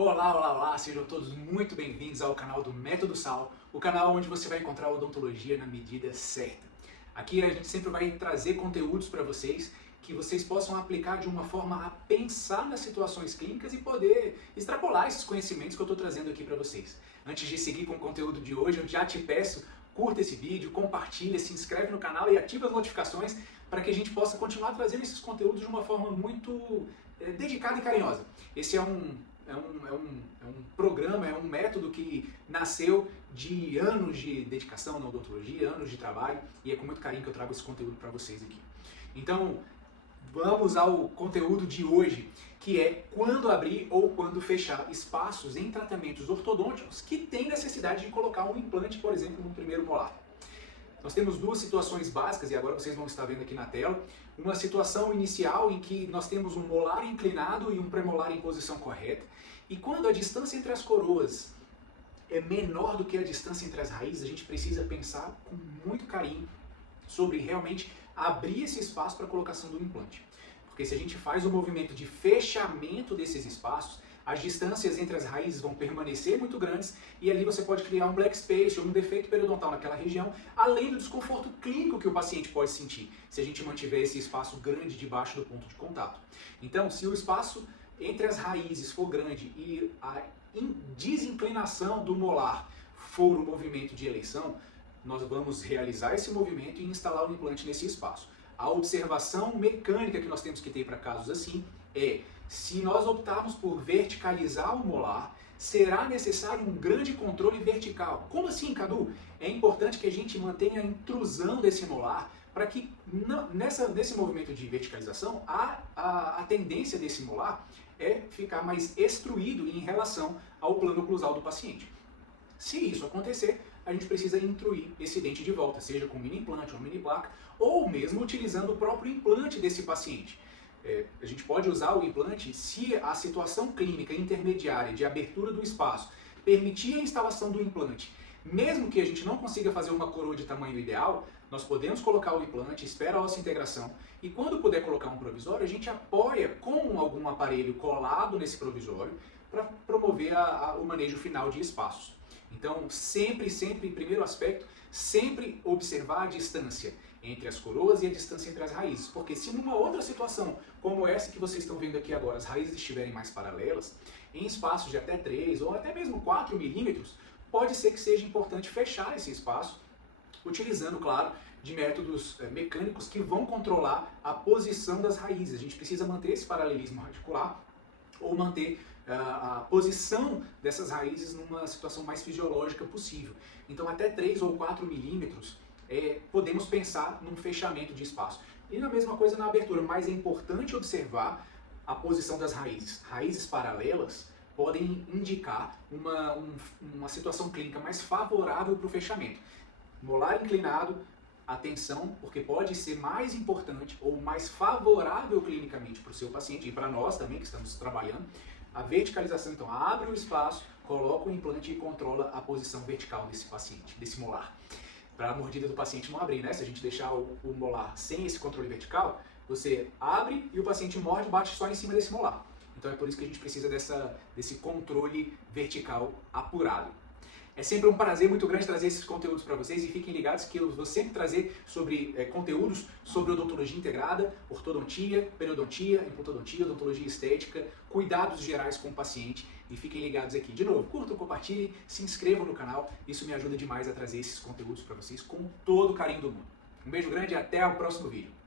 Olá, olá, olá! Sejam todos muito bem-vindos ao canal do Método Sal, o canal onde você vai encontrar a odontologia na medida certa. Aqui a gente sempre vai trazer conteúdos para vocês que vocês possam aplicar de uma forma a pensar nas situações clínicas e poder extrapolar esses conhecimentos que eu estou trazendo aqui para vocês. Antes de seguir com o conteúdo de hoje, eu já te peço, curta esse vídeo, compartilha, se inscreve no canal e ativa as notificações para que a gente possa continuar trazendo esses conteúdos de uma forma muito dedicada e carinhosa. Esse é um programa, é um método que nasceu de anos de dedicação na odontologia, anos de trabalho, e é com muito carinho que eu trago esse conteúdo para vocês aqui. Então, vamos ao conteúdo de hoje, que é quando abrir ou quando fechar espaços em tratamentos ortodônticos que têm necessidade de colocar um implante, por exemplo, no primeiro molar. Nós temos duas situações básicas, e agora vocês vão estar vendo aqui na tela. Uma situação inicial em que nós temos um molar inclinado e um premolar em posição correta. E quando a distância entre as coroas é menor do que a distância entre as raízes, a gente precisa pensar com muito carinho sobre realmente abrir esse espaço para a colocação do implante. Porque se a gente faz o movimento de fechamento desses espaços, as distâncias entre as raízes vão permanecer muito grandes e ali você pode criar um black space ou um defeito periodontal naquela região, além do desconforto clínico que o paciente pode sentir se a gente mantiver esse espaço grande debaixo do ponto de contato. Então, se o espaço entre as raízes for grande e a desinclinação do molar for um movimento de eleição, nós vamos realizar esse movimento e instalar o implante nesse espaço. A observação mecânica que nós temos que ter para casos assim é: se nós optarmos por verticalizar o molar, será necessário um grande controle vertical. Como assim, Cadu? É importante que a gente mantenha a intrusão desse molar para que nesse movimento de verticalização a tendência desse molar é ficar mais extruído em relação ao plano oclusal do paciente. Se isso acontecer, a gente precisa intruir esse dente de volta, seja com mini implante ou mini placa, ou mesmo utilizando o próprio implante desse paciente. A gente pode usar o implante se a situação clínica intermediária de abertura do espaço permitir a instalação do implante. Mesmo que a gente não consiga fazer uma coroa de tamanho ideal, nós podemos colocar o implante, espera a ossa-integração e quando puder colocar um provisório, a gente apoia com algum aparelho colado nesse provisório para promover o manejo final de espaços. Então, sempre, primeiro aspecto, sempre observar a distância entre as coroas e a distância entre as raízes, porque se numa outra situação, como essa que vocês estão vendo aqui agora, as raízes estiverem mais paralelas, em espaços de até 3 ou até mesmo 4 milímetros, pode ser que seja importante fechar esse espaço, utilizando, claro, de métodos mecânicos que vão controlar a posição das raízes. A gente precisa manter esse paralelismo radicular ou manter a posição dessas raízes numa situação mais fisiológica possível. Então, até 3 ou 4 milímetros, podemos pensar num fechamento de espaço. E na mesma coisa na abertura, mas é importante observar a posição das raízes. Raízes paralelas podem indicar uma situação clínica mais favorável para o fechamento. Molar inclinado, atenção, porque pode ser mais importante ou mais favorável clinicamente para o seu paciente e para nós também que estamos trabalhando. A verticalização, então, abre o espaço, coloca o implante e controla a posição vertical desse paciente, desse molar. Para a mordida do paciente não abrir, né? Se a gente deixar o molar sem esse controle vertical, você abre e o paciente morde e bate só em cima desse molar. Então é por isso que a gente precisa desse controle vertical apurado. É sempre um prazer muito grande trazer esses conteúdos para vocês e fiquem ligados que eu vou sempre trazer conteúdos sobre odontologia integrada, ortodontia, periodontia, implantodontia, odontologia estética, cuidados gerais com o paciente e fiquem ligados aqui. De novo, curtam, compartilhem, se inscrevam no canal, isso me ajuda demais a trazer esses conteúdos para vocês com todo o carinho do mundo. Um beijo grande e até o próximo vídeo.